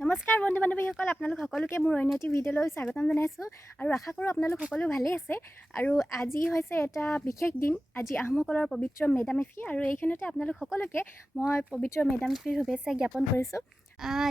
নমস্কাৰ বন্ধু বান্ধৱীসকল, আপোনালোক সকলোকে মোৰ অন্য এটি ভিডিঅ'লৈ স্বাগতম জনাইছোঁ আৰু আশা কৰোঁ আপোনালোক সকলো ভালেই আছে। আৰু আজি হৈছে এটা বিশেষ দিন। আজি আহোমসকলৰ পবিত্ৰ মেডাম-মে-ফি আৰু এইখিনিতে আপোনালোক সকলোকে মই পবিত্ৰ মেডাম-মে-ফিৰ শুভেচ্ছা জ্ঞাপন কৰিছোঁ।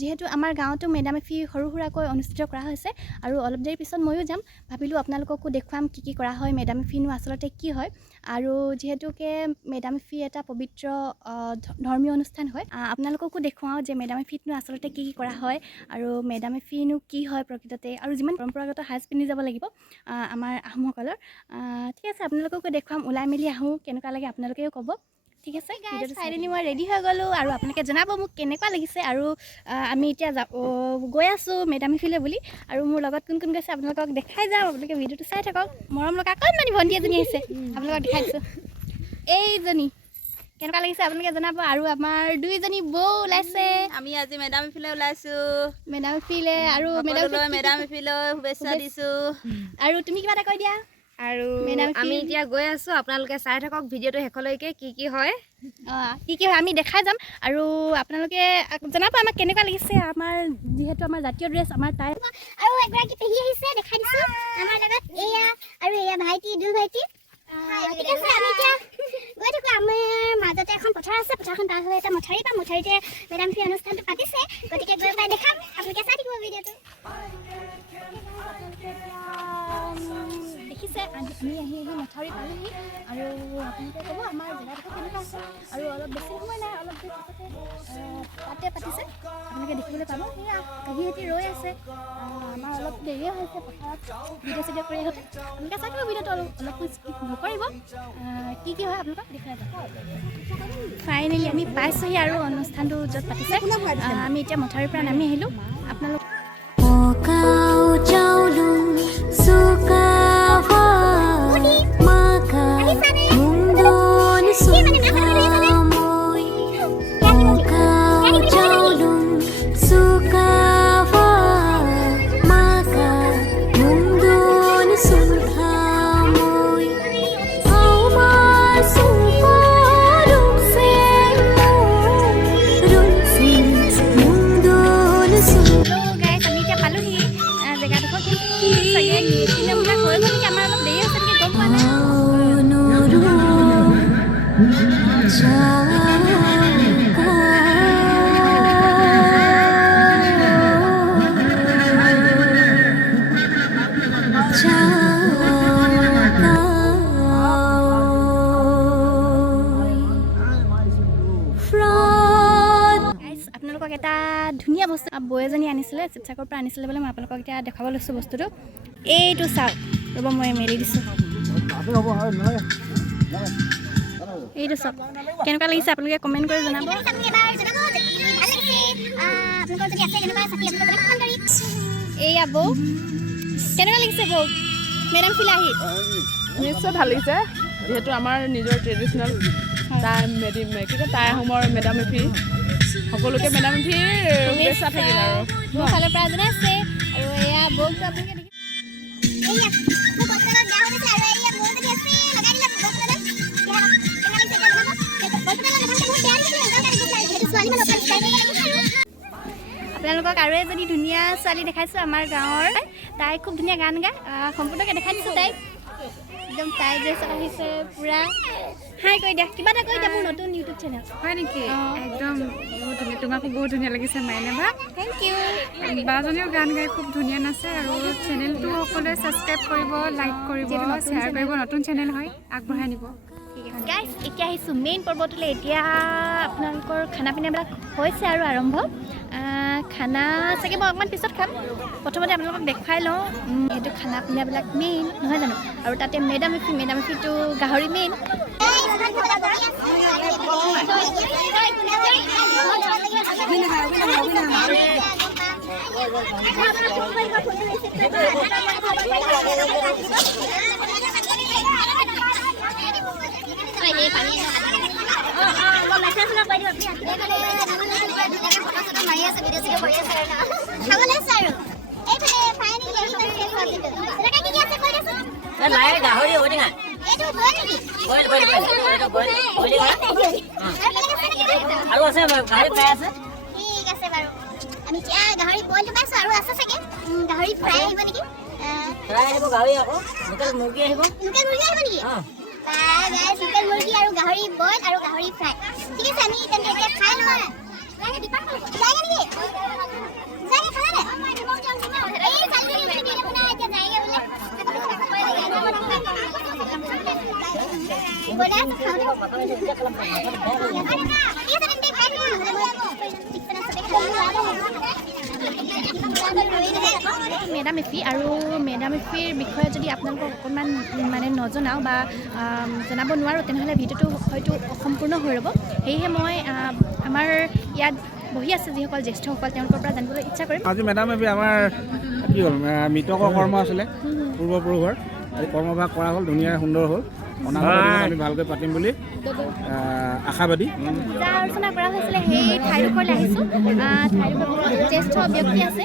যিহেতু আমাৰ গাঁৱতো মেডাম-মে-ফি সৰু সুৰাকৈ অনুষ্ঠিত কৰা হৈছে আৰু অলপ দেৰি পিছত ময়ো যাম। ভাবিলোঁ আপোনালোককো দেখুৱাম কি কৰা হয়, মেডাম-মে-ফিনো আচলতে কি হয়। আৰু যিহেতুকে মেডাম-মে-ফি এটা পবিত্ৰ ধৰ্মীয় অনুষ্ঠান হয়, আপোনালোককো দেখুৱাওঁ যে মেডাম-মে-ফিতনো আচলতে কি কৰা হয় আৰু মেডাম-মে-ফিনো কি হয় প্ৰকৃততে, আৰু যিমান পৰম্পৰাগত সাজ পিন্ধি যাব লাগিব আমাৰ আহোমসকলৰ। ঠিক আছে, আপোনালোককো দেখুৱাম। ওলাই মেলি আহোঁ, কেনেকুৱা লাগে আপোনালোকেও ক'ব। ঠিক আছে, ফাইনেলি মই ৰেডি হৈ গ'লোঁ আৰু আপোনালোকে জনাব মোক কেনেকুৱা লাগিছে। আৰু আমি এতিয়া গৈ আছোঁ মেডাম-মে-ফিলৈ বুলি, আৰু মোৰ লগত কোন কোন গৈছে আপোনালোকক দেখাই যাওঁ। আপোনালোকে ভিডিঅ'টো চাই থাকক। মৰম লগা অকণমানি ভণ্টি এজনী আহিছে, আপোনালোকক দেখাই দিছোঁ। এইজনী কেনেকুৱা লাগিছে আপোনালোকে জনাব। আৰু আমাৰ দুইজনী বৌ ওলাইছে। আমি আজি মেডাম-মে-ফিলৈ ওলাইছোঁ। মেডাম-মে-ফিলৈ আৰু মেডাম-মে-ফিলৈ শুভেচ্ছা দিছোঁ। আৰু তুমি কিবা এটা কৈ দিয়া। আৰু আমি এতিয়া গৈ আছোঁ, আপোনালোকে চাই থাকক ভিডিঅ'টো শেষলৈকে কি হয়। কি হয় আমি দেখাই যাম। আৰু আপোনালোকে জনাব আমাক কেনেকুৱা লাগিছে। আমাৰ যিহেতু আমাৰ জাতীয় ড্ৰেছ আমাৰ তাই আৰু এগৰাকী পেহী আহিছে, দেখাই দিছোঁ আমাৰ লগত। এয়া আৰু এয়া ভাইটি, দুই ভাইটি। ঠিক আছে, আমি এতিয়া গৈ থাকোঁ। আমাৰ মাজতে এখন পথাৰ আছে, পথাৰখন পাৰ হৈ এটা মথাউৰি পাম। মথাউৰিতে মেডাম-মে-ফি অনুষ্ঠানটো পাতিছে, গতিকে গৈ পাই দেখাম। আপোনালোকে চাই থাকিব ভিডিঅ'টো। দেখিছে আমি আহি মথাউৰি পালোহি। আৰু আপোনালোকে ক'ব আমাৰ জেগাডোখৰ কেনেকুৱা আছে। আৰু অলপ বেছি সময় নাই, অলপ দেৰি পাছতে তাতে পাতিছে, আপোনালোকে দেখিবলৈ পাব। সেয়া পেহীহঁতি ৰৈ আছে। আমাৰ অলপ দেৰিয়ে হৈছে পথাৰত ভিডিঅ' চিডিঅ' কৰি আহোঁতে। আপোনালোকে চাই থাকিব ভিডিঅ'টো, অলপ স্কিপ নকৰিব। কি হয় আপোনালোকক দেখাই যাম। ফাইনেলি আমি পাইছোঁহি আৰু অনুষ্ঠানটো য'ত পাতিছে। আমি এতিয়া মথাউৰিৰ পৰা নামি আহিলোঁ। আপোনালোক আপোনালোকক এটা ধুনীয়া বস্তু বৌ এজনী আনিছিলে, শিৱসাগৰৰ পৰা আনিছিলে বোলে। মই আপোনালোকক এতিয়া দেখাব লৈছোঁ বস্তুটো। এইটো চাওক, ৰ'ব মই মেলি দিছোঁ। এইটো চাওক, কেনেকুৱা লাগিছে আপোনালোকে কমেণ্ট কৰি জনাব। এইয়া বৌ, কেনেকুৱা লাগিছে বৌ মেডাম-ফিলৈ আহি? নিশ্চয় ভাল লাগিছে, যিহেতু আমাৰ নিজৰ ট্ৰেডিশ্যনেল টাই আহোমৰ মেডাম-মে-ফি। সকলোকে মেডাম-মে-ফিৰ শুভেচ্ছা থাকিল আৰু মোৰ ফালৰ পৰা জনাইছে। আৰু এয়া বৌকটো আপোনালোকে আপোনালোকক আৰু এজনী ধুনীয়া ছোৱালী দেখাইছোঁ আমাৰ গাঁৱৰ। তাই খুব ধুনীয়া গান গায়, সম্পূৰ্ণকৈ দেখাই দিছোঁ তাইক। একদম তাই ড্ৰেছত আহিছে পূৰা। হাই কৈ দিয়া, কিবা এটা কৈ দিয়া। মোৰ নতুন ইউটিউব চেনেল হয় নেকি? একদম বহুত ধুনীয়া, তোমাকো বহুত ধুনীয়া লাগিছে মাইনা বা। Thank U. বাজনীও গান গাই খুব ধুনীয়া নাচে। আৰু চেনেলটো সকলোৱে ছাবস্ক্ৰাইব কৰিব, লাইক কৰিব, শ্বেয়াৰ কৰিব। নতুন চেনেল হয়, আগবঢ়াই নিব। গাইজ, এতিয়া আহিছোঁ মেইন পৰ্বটোলৈ। এতিয়া আপোনালোকৰ খানা পিনাবিলাক হৈছে আৰু আৰম্ভ। খানা চাগে মই অকণমান পিছত খাম। প্ৰথমতে আপোনালোকক দেখুৱাই লওঁ। এইটো খানা পিনাবিলাক মেইন নহয় জানো। আৰু তাতে মেডাম-মে-ফিটো গাহৰি মেইন। গাহৰি ঔটেঙা আৰু আছে গাহৰি প্ৰায় আছে। ঠিক আছে বাৰু। আমি এতিয়া গাহৰি বইলটো পাইছোঁ আৰু আছে চাগে গাহৰি ফ্ৰাই আহিব নেকি ফ্ৰাই আহিব গাহৰি আকৌ লোকেল মুৰ্গী আহিব লোকেল মুৰ্গী আহিব নেকি লোকেল মুৰ্গী আৰু গাহৰি বইল আৰু গাহৰি ফ্ৰাই ঠিক আছে আমি তেন্তে এতিয়া খাই লওঁ যায়গে নেকি যায়গে খালে এই চালি আপোনাৰ এতিয়া যায়গে বোলে মেডাম মেফি আৰু মেডাম মেফিৰ বিষয়ে যদি আপোনালোকক অকণমান মানে নজনাওঁ বা জনাব নোৱাৰোঁ তেনেহ'লে ভিডিঅ'টো হয়তো অসম্পূৰ্ণ হৈ ৰ'ব সেয়েহে মই আমাৰ ইয়াত বহি আছে যিসকল জ্যেষ্ঠসকল তেওঁলোকৰ পৰা জানিবলৈ ইচ্ছা কৰিম আজি মেডাম মেফি আমাৰ কি হ'ল মৃতকৰ কৰ্ম আছিলে পূৰ্বপুৰুষৰ আজি কৰ্মভাগ কৰা হ'ল ধুনীয়া সুন্দৰ হ'ল আমি ভালকৈ পাতিম বুলি আশাবাদী পূজা অৰ্চনা কৰা হৈছিলে সেই ঠাইডোখৰলৈ আহিছোঁ ঠাইডোখৰ জ্যেষ্ঠ ব্যক্তি আছে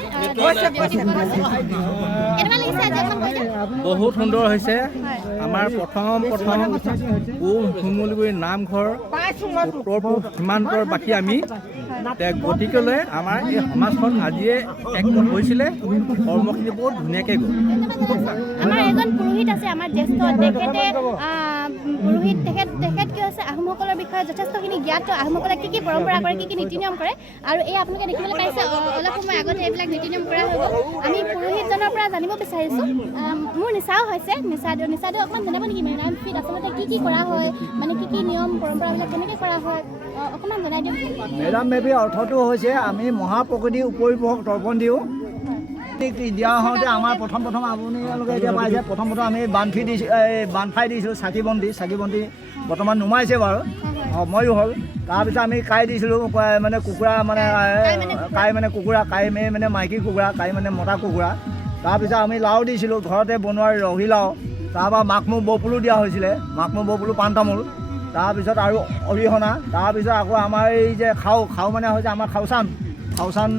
কেনেকুৱা লাগিছে আজি এখন পূজা বহুত সুন্দৰ হৈছে আমাৰ প্ৰথম শিমলুগুৰি নামঘৰ উত্তৰ পূব সীমান্তৰ বাকী আমি গতিকেলৈ আমাৰ এই সমাজখন আজিয়ে একমত হৈছিলে কৰ্মখিনি বহুত ধুনীয়াকৈ গ'ল আমাৰ এজন পুৰোহিত আছে আমাৰ জ্যেষ্ঠ তেখেতে পুৰোহিত তেখেত কি হৈছে আহোমসকলৰ বিষয়ে যথেষ্টখিনি জ্ঞাত আহোমসকলে কি পৰম্পৰা কৰে কি নীতি নিয়ম কৰে আৰু এই আপোনালোকে দেখিবলৈ পাইছে অলপ সময় আগতে এইবিলাক নীতি নিয়ম কৰা হৈ গ'ল আমি পুৰোহিতজনৰ পৰা জানিব বিচাৰিছোঁ মোৰ নিচাও হৈছে নিচাটো অকণমান জনাব নেকি মেডাম মেফিত আচলতে কি কৰা হয় মানে কি নিয়ম পৰম্পৰাবিলাক কেনেকৈ কৰা হয় অকণমান জনাই দিয়ক মেডাম মেফিৰ অৰ্থটো হৈছে আমি মহাপ্ৰকৃতিৰ উপৰিপুৰুষক তৰ্পণ দিওঁ দিয়া হওঁতে আমাৰ প্ৰথম আপোনালোকে এতিয়া পাইছে প্ৰথম আমি বানফাই দিছোঁ চাকি বন্তি বৰ্তমান নুমাইছে বাৰু সময়ো হ'ল তাৰপিছত আমি কাই দিছিলোঁ মানে কুকুৰা মানে কুকুৰা কাই মানে মাইকী কুকুৰা কাই মানে মতা কুকুৰা তাৰপিছত আমি লাও দিছিলোঁ ঘৰতে বনোৱা ৰহি লাও তাৰপৰা মাকমো বপুলো দিয়া হৈছিলে পাণ তামোল তাৰপিছত আৰু অৰিহণা তাৰপিছত আকৌ আমাৰ এই যে খাও মানে হৈছে আমাৰ খাওচান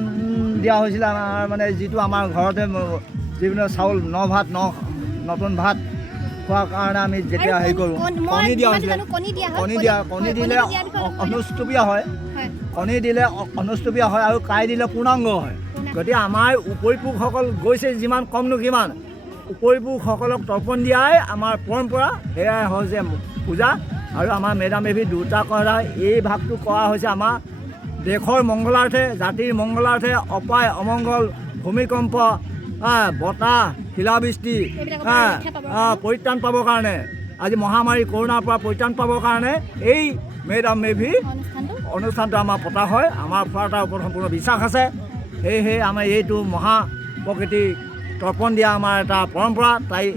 দিয়া হৈছিলে আমাৰ মানে যিটো আমাৰ ঘৰতে যিকোনো চাউল নতুন ভাত খোৱাৰ কাৰণে আমি যেতিয়া হেৰি কৰোঁ কণী দিয়া হৈছিলে কণী দিলে অনুষ্টুপীয়া হয় আৰু কাই দিলে পূৰ্ণাংগ হয় গতিকে আমাৰ উপৰিপুৰুষসকল গৈছে যিমান কমনো কিমান উপৰিপুৰুষসকলক তৰ্পণ দিয়াই আমাৰ পৰম্পৰা সেয়াই হৈছে পূজা আৰু আমাৰ মেডাম মেফি দুটা কৰা এই ভাগটো কৰা হৈছে আমাৰ দেশৰ মংগলাৰ্থে জাতিৰ মংগলাৰ্থে অপায় অমংগল ভূমিকম্প বতাহ শিলাবৃষ্টি পৰিত্ৰাণ পাবৰ কাৰণে আজি মহামাৰী কৰোণাৰ পৰা পৰিত্ৰাণ পাবৰ কাৰণে এই মেডাম মেফি অনুষ্ঠানটো আমাৰ পতা হয় আমাৰ তাৰ ওপৰত সম্পূৰ্ণ বিশ্বাস আছে সেয়েহে আমাৰ এইটো মহাপ্ৰকৃতিক তৰ্পণ দিয়া আমাৰ এটা পৰম্পৰা তাই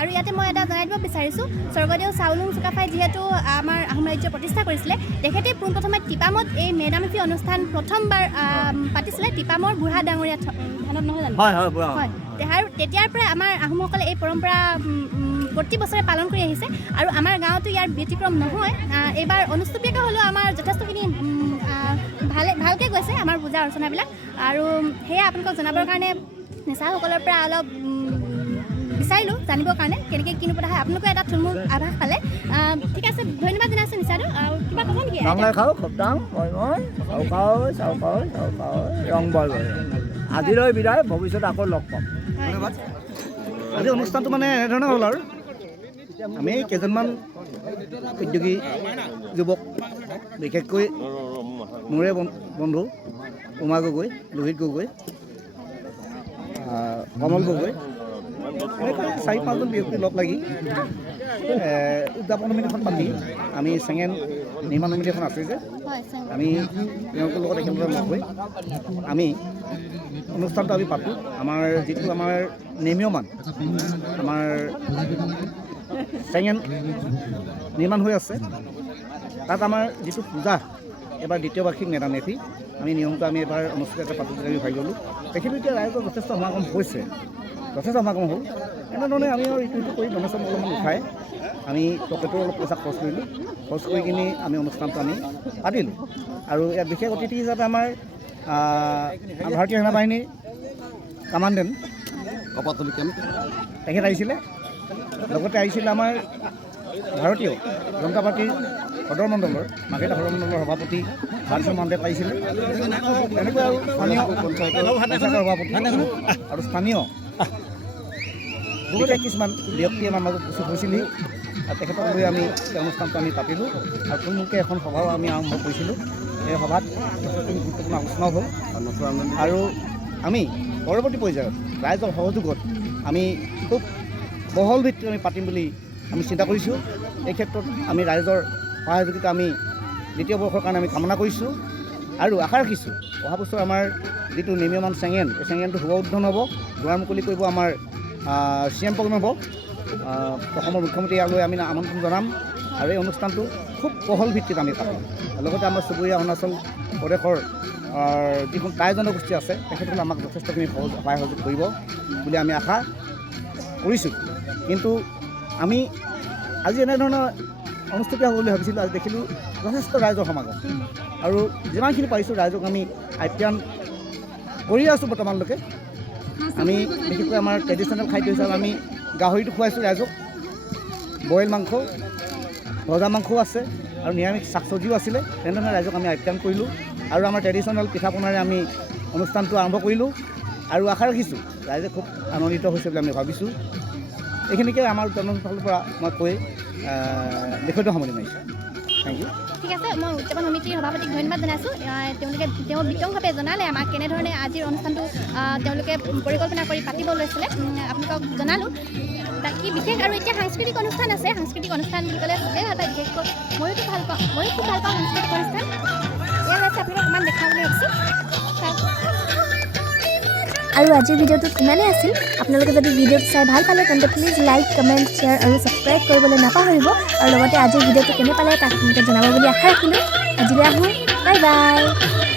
আৰু ইয়াতে মই এটা জনাই দিব বিচাৰিছোঁ স্বৰ্গদেউ চাউলুং চুকাফাই যিহেতু আমাৰ আহোম ৰাজ্য প্ৰতিষ্ঠা কৰিছিলে তেখেতে পোনপ্ৰথমে টিপামত এই মেডাম মেফি অনুষ্ঠান প্ৰথমবাৰ পাতিছিলে টিপামৰ বুঢ়া ডাঙৰীয়া থানত নহয় জানো হয় আৰু তেতিয়াৰ পৰাই আমাৰ আহোমসকলে এই পৰম্পৰা প্ৰতি বছৰে পালন কৰি আহিছে আৰু আমাৰ গাঁৱতো ইয়াৰ ব্যতিক্ৰম নহয় এইবাৰ অনুষ্টুপীয়াকৈ হ'লেও আমাৰ যথেষ্টখিনি ভালকৈ গৈছে আমাৰ পূজা অৰ্চনাবিলাক আৰু সেয়া আপোনালোকক জনাবৰ কাৰণে নেচাসকলৰ পৰা অলপ বিচাৰিলোঁ জানিবৰ কাৰণে কেনেকৈ কিনো পতা হয় আপোনালোকে এটা থুলমূল আভাস পালে ঠিক আছে ধন্যবাদ জনাইছোঁ নিচাটো আৰু কিবা কথা নেকি আজিলৈ বিদায় ভৱিষ্যত আকৌ লগ পাম ধন্যবাদ আজি অনুষ্ঠানটো মানে এনেধৰণে হ'ল আৰু আমি কেইজনমান উদ্যোগী যুৱক বিশেষকৈ মোৰে বন্ধু উমা গগৈ লোহিত গগৈ কমল গগৈ এনেকৈ 4-5জন ব্যক্তি লগ লাগি উদযাপন সমিতি এখন পাতি আমি চেঙেন নিৰ্মাণ সমিতি এখন আছে যে আমি তেওঁলোকৰ লগত একেলগে লগ হৈ আমি অনুষ্ঠানটো আমি পাতোঁ আমাৰ যিটো আমাৰ নিৰ্মীয়মান আমাৰ চেঙেন নিৰ্মাণ হৈ আছে তাত আমাৰ যিটো পূজা এবাৰ দ্বিতীয় বাৰ্ষিক মেডাম মেফি আমি নিয়মটো আমি এবাৰ অনুষ্ঠিত পাতোঁ বুলি আমি ভাবি গ'লোঁ তেখেতো এতিয়া ৰাইজৰ যথেষ্ট সমাগম হৈছে হ'ল এনেধৰণে আমি আৰু ইটো কৰি ডনেশ্যন অলপমান উঠাই আমি পকেটৰ অলপ পইচা খৰচ কৰি কিনি আমি অনুষ্ঠানটো আমি পাতিলোঁ আৰু ইয়াত বিশেষ অতিথি হিচাপে আমাৰ ভাৰতীয় সেনাবাহিনীৰ কামাণ্ডেণ্ট তেখেত আহিছিলে লগতে আহিছিলে আমাৰ ভাৰতীয় জনতা পাৰ্টীৰ সদৰ মণ্ডলৰ মাৰ্ঘেৰিটা সদৰ মণ্ডলৰ সভাপতি ভাৰতীয় মহন্তে পাইছিলে। তেনেকৈ আৰু স্থানীয় পঞ্চায়তৰ সভাপতি আৰু স্থানীয় বিশেষ কিছুমান ব্যক্তি আমাৰ মাজত উপস্থিত হৈছিলহি আৰু তেখেতক লৈ আমি এই অনুষ্ঠানটো আমি পাতিলোঁ আৰু থুলমূলকৈ এখন সভাও আমি আৰম্ভ কৰিছিলোঁ। এই সভাত গুৰুত্বপূৰ্ণ আলোচনাও হ'ল আৰু আমি পৰৱৰ্তী পৰ্যায়ত ৰাইজৰ সহযোগত আমি খুব বহল ভিত্তিত আমি পাতিম বুলি আমি চিন্তা কৰিছোঁ। এই ক্ষেত্ৰত আমি ৰাইজৰ সহযোগিতা আমি দ্বিতীয় বৰ্ষৰ কাৰণে আমি কামনা কৰিছোঁ আৰু আশা ৰাখিছোঁ অহা বছৰ আমাৰ যিটো নিৰ্মীয়মান চেঙেন এই চেঙেনটো শুভ উদ্বোধন হ'ব, দুৱাৰ মুকলি কৰিব আমাৰ CM প্ৰগ্ৰেম হ'ব। অসমৰ মুখ্যমন্ত্ৰী ইয়ালৈ আমি আমন্ত্ৰণ জনাম আৰু এই অনুষ্ঠানটো খুব বহল ভিত্তিত আমি পাতিম। লগতে আমাৰ চুবুৰীয়া অৰুণাচল প্ৰদেশৰ যিখন টাই জনগোষ্ঠী আছে তেখেতসকলে আমাক যথেষ্টখিনি সহায় সহযোগ কৰিব বুলি আমি আশা কৰিছোঁ। কিন্তু আমি আজি এনেধৰণৰ অনুষ্ঠিত হ'ব বুলি ভাবিছিলোঁ, আজি দেখিলোঁ যথেষ্ট ৰাইজৰ সমাগম আৰু যিমানখিনি পাৰিছোঁ ৰাইজক আমি আপ্যায়ন কৰি আছোঁ বৰ্তমানলৈকে। আমি বিশেষকৈ আমাৰ ট্ৰেডিশ্যনেল খাদ্য হিচাপে আমি গাহৰিটো খুৱাইছোঁ ৰাইজক, বইল মাংস, ভজা মাংসও আছে আৰু নিৰামিষ শাক চব্জিও আছিলে। তেনেধৰণে ৰাইজক আমি আপ্যায়ন কৰিলোঁ আৰু আমাৰ ট্ৰেডিশ্যনেল পিঠা পনাৰে আমি অনুষ্ঠানটো আৰম্ভ কৰিলোঁ আৰু আশা ৰাখিছোঁ ৰাইজে খুব আনন্দিত হৈছে বুলি আমি ভাবিছোঁ। এইখিনিকে আমাৰ উদ্যানৰ ফালৰ পৰা মই কৈ বিষয়টো সামৰণি মাৰিছোঁ। Thank you. ঠিক আছে, মই উদযাপন সমিতিৰ সভাপতিক ধন্যবাদ জনাইছোঁ। তেওঁ বিতংভাৱে জনালে আমাক কেনেধৰণে আজিৰ অনুষ্ঠানটো তেওঁলোকে পৰিকল্পনা কৰি পাতিব লৈছিলে, আপোনালোকক জনালোঁ। বাকী বিশেষ আৰু এতিয়া সাংস্কৃতিক অনুষ্ঠান আছে। সাংস্কৃতিক অনুষ্ঠান বুলি ক'লে চবেই ভাল পায়, বিশেষকৈ ময়ো খুব ভাল পাওঁ সাংস্কৃতিক অনুষ্ঠান। এয়া হৈছে আপোনালোকক অকণমান দেখাওঁ বুলি ভাবিছোঁ। আৰু আজিৰ ভিডিঅ'টোত ইমানেই আছিল। আপোনালোকে যদি ভিডিঅ'টো চাই ভাল পালে তেন্তে প্লিজ লাইক, কমেণ্ট, শ্বেয়াৰ আৰু ছাবস্ক্ৰাইব কৰিবলৈ নাপাহৰিব আৰু লগতে আজিৰ ভিডিঅ'টো কেনে পালে তাক আপোনালোকে জনাব বুলি আশা ৰাখিলোঁ। আজিলৈ আহোঁ, বাই বাই।